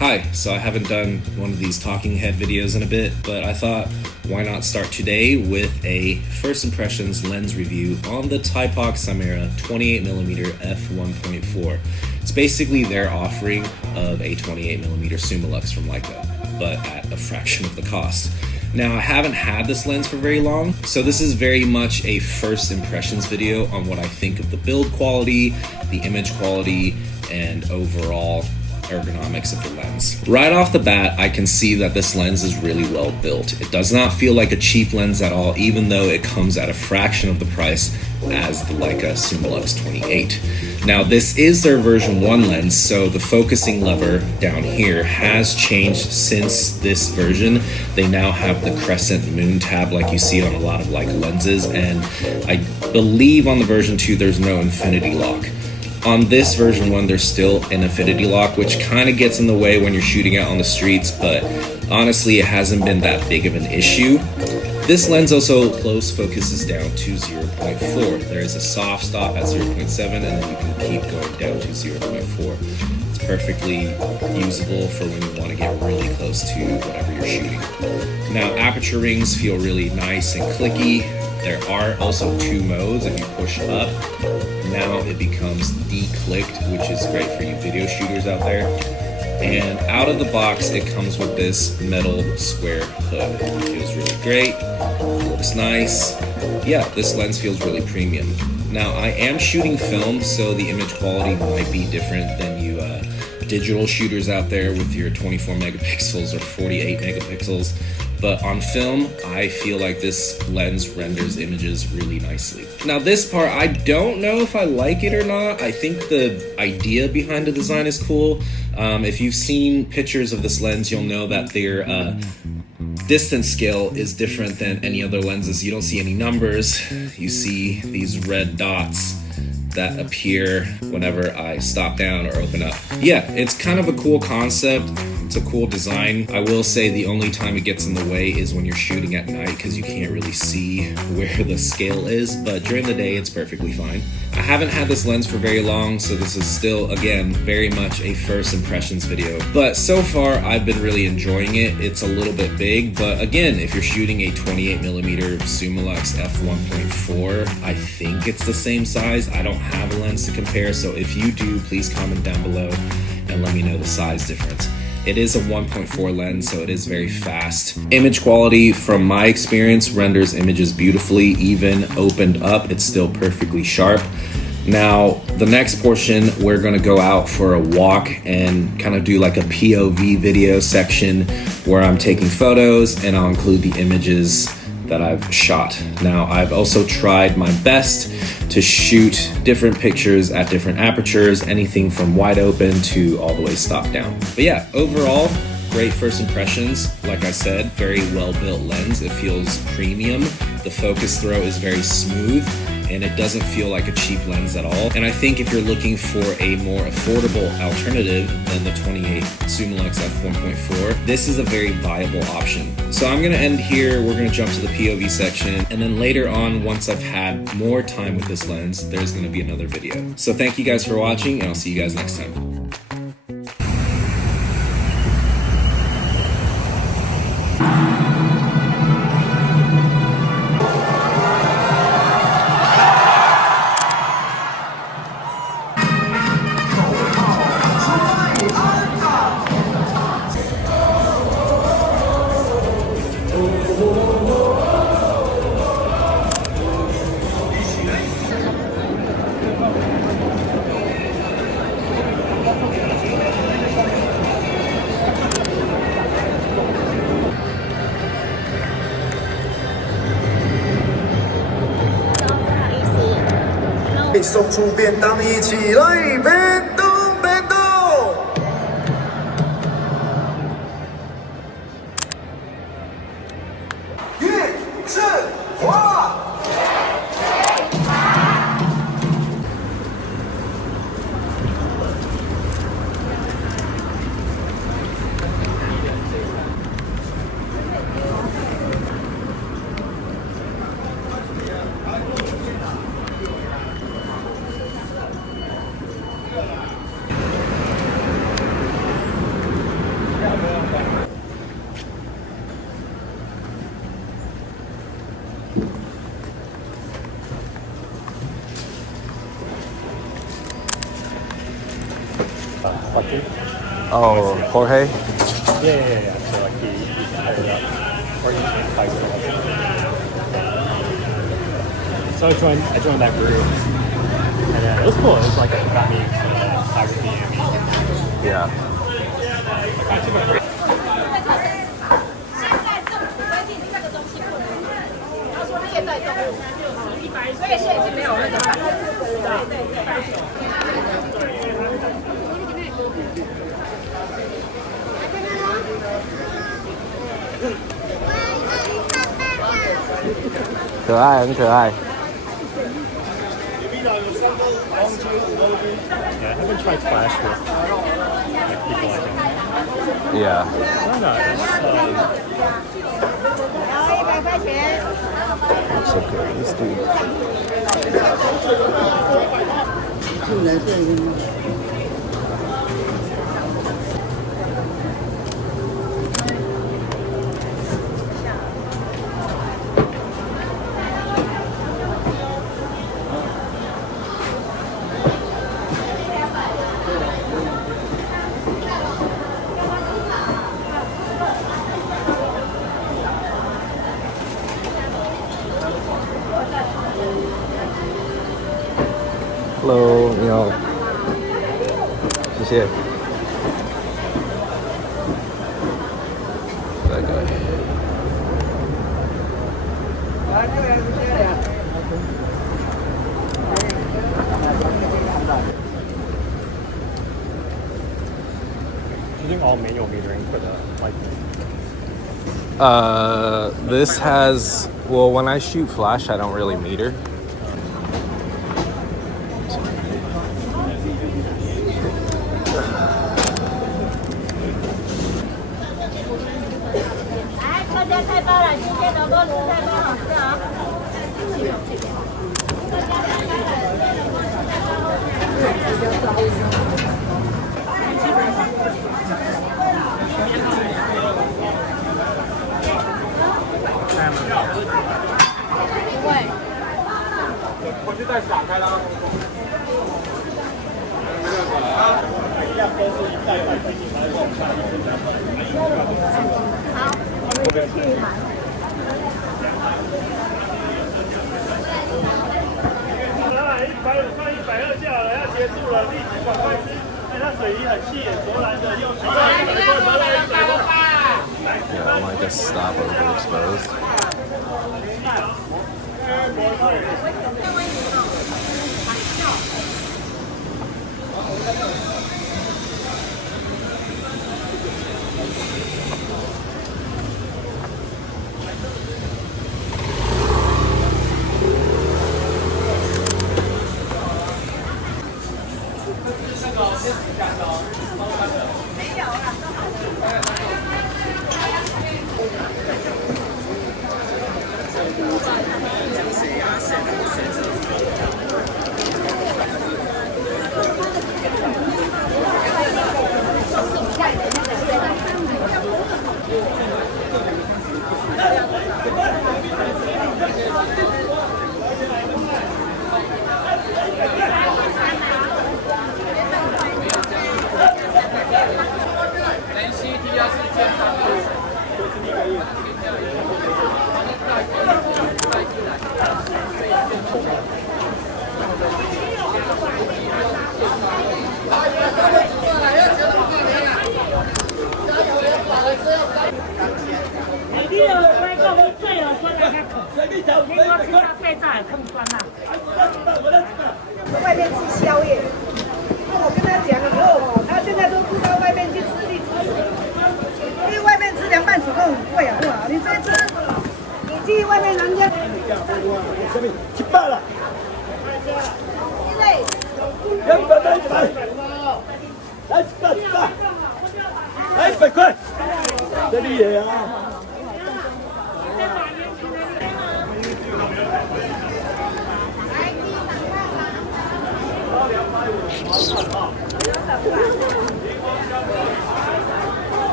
Hi, so I haven't done one of these talking head videos in a bit, but I thought why not start today with a first impressions lens review on the Thypoch Simera 28mm f1.4. It's basically their offering of a 28mm Summilux from Leica, but at a fraction of the cost. Now, I haven't had this lens for very long, so this is very much a first impressions video on what I think of the build quality, the image quality, and overall ergonomics of the lens. Right off the bat, I can see that this lens is really well built. It does not feel like a cheap lens at all, even though it comes at a fraction of the price as the Leica Summilux 28. Now, this is their version 1 lens, so the focusing lever down here has changed since this version. They now have the crescent moon tab like you see on a lot of Leica lenses, and I believe on the version 2 there's no infinity lock. On this version 1, there's still an infinity lock, which kind of gets in the way when you're shooting out on the streets, but honestly, it hasn't been that big of an issue. This lens also close focuses down to 0.4. There is a soft stop at 0.7, and then you can keep going down to 0.4. It's perfectly usable for when you want to get really close to whatever you're shooting. Now, aperture rings feel really nice and clicky. There are also 2 modes. If you push up, now it becomes declicked, which is great for you video shooters out there. And out of the box, it comes with this metal square hood. It feels really great, looks nice. Yeah, this lens feels really premium. Now, I am shooting film, so the image quality might be different than you digital shooters out there with your 24 megapixels or 48 megapixels. But on film, I feel like this lens renders images really nicely. Now, this part, I don't know if I like it or not. I think the idea behind the design is cool. If you've seen pictures of this lens, you'll know that their distance scale is different than any other lenses. You don't see any numbers. You see these red dots that appear whenever I stop down or open up. Yeah, it's kind of a cool concept. It's a cool design. I will say the only time it gets in the way is when you're shooting at night because you can't really see where the scale is, but during the day it's perfectly fine. I haven't had this lens for very long, so this is still, again, very much a first impressions video. But so far, I've been really enjoying it. It's a little bit big, but again, if you're shooting a 28mm Summilux f1.4, I think it's the same size. I don't have a lens to compare, so if you do, please comment down below and let me know the size difference. It is a 1.4 lens, so it is very fast. Image quality, from my experience, renders images beautifully. Even opened up, it's still perfectly sharp. Now, the next portion, we're gonna go out for a walk and kind of do like a POV video section where I'm taking photos and I'll include the images that I've shot. Now, I've also tried my best to shoot different pictures at different apertures, anything from wide open to all the way stop down. But yeah, overall, great first impressions. Like I said, very well-built lens. It feels premium. The focus throw is very smooth, and it doesn't feel like a cheap lens at all. And I think if you're looking for a more affordable alternative than the 28 Summilux f1.4, this is a very viable option. So I'm gonna end here. We're gonna jump to the POV section. And then later on, once I've had more time with this lens, there's gonna be another video. So thank you guys for watching, and I'll see you guys next time.送出便当，一起来便当便当。一致华。Oh, Jorge? Yeah. So like he's hired up, or he's in Thypoch. So I joined that group, and it was cool. It was like it got me into photography and music. Yeah. I took a break. 所以现在已经没有那个版。可爱，很可爱。Yeah, I haven't tried Flash with like people like him. Yeah. I don't know. Looks so good. This dude. Hello， 你好，谢谢。再个。Do you think all manual metering for the like? This has, well, when I shoot flash, I don't really meter. Yeah, I might just stop overexposed.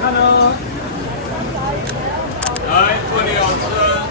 看哦。来，做2针。